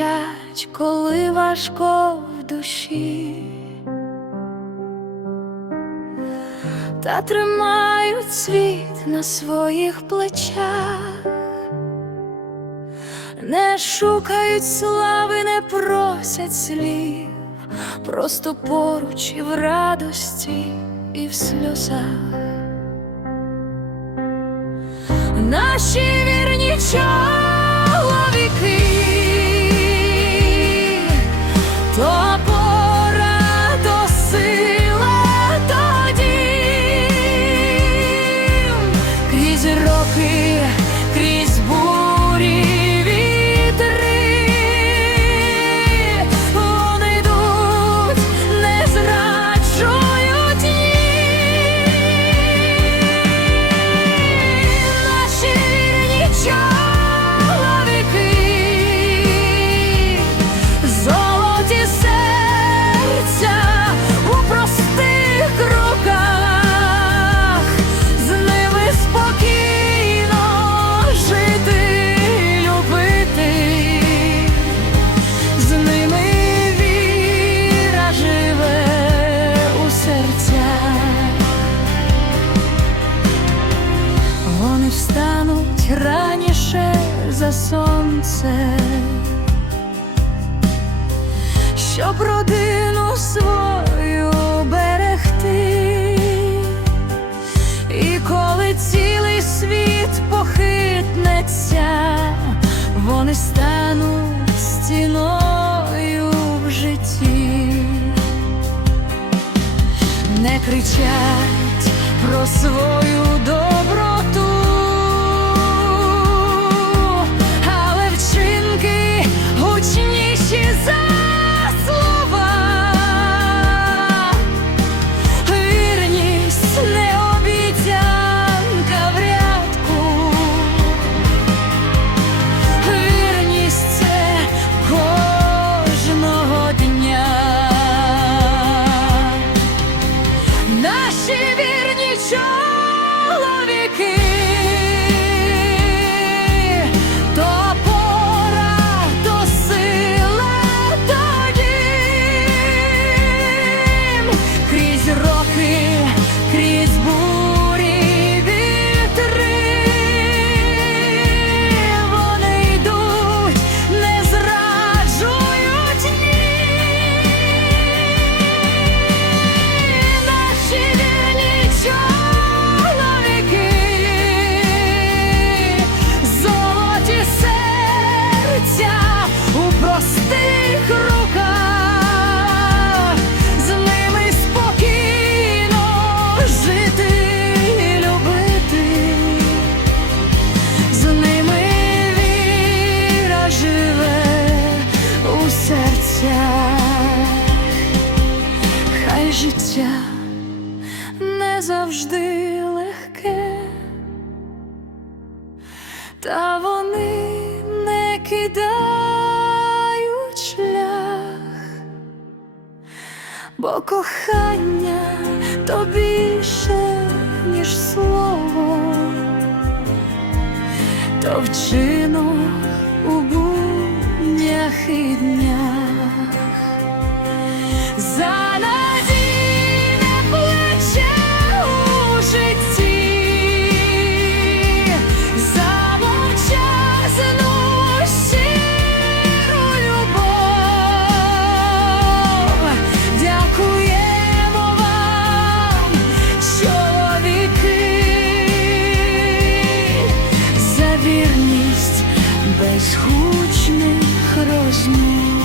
мовчать, коли важко в душі, та тримають світ на своїх плечах, не шукають слави, не просять слів, просто поруч і в радості, і в сльозах. Наші вірні чоловіки, роки, крізь бурі встануть раніше за сонце, щоб родину свою берегти, і коли цілий світ похитнеться, вони стануть стіною в житті. Не кричать про свою доброту, Наші вірні чоловіки, завжди легке, та вони не кидають шлях, бо кохання то більше, ніж слово, то вчинок вірність розмов.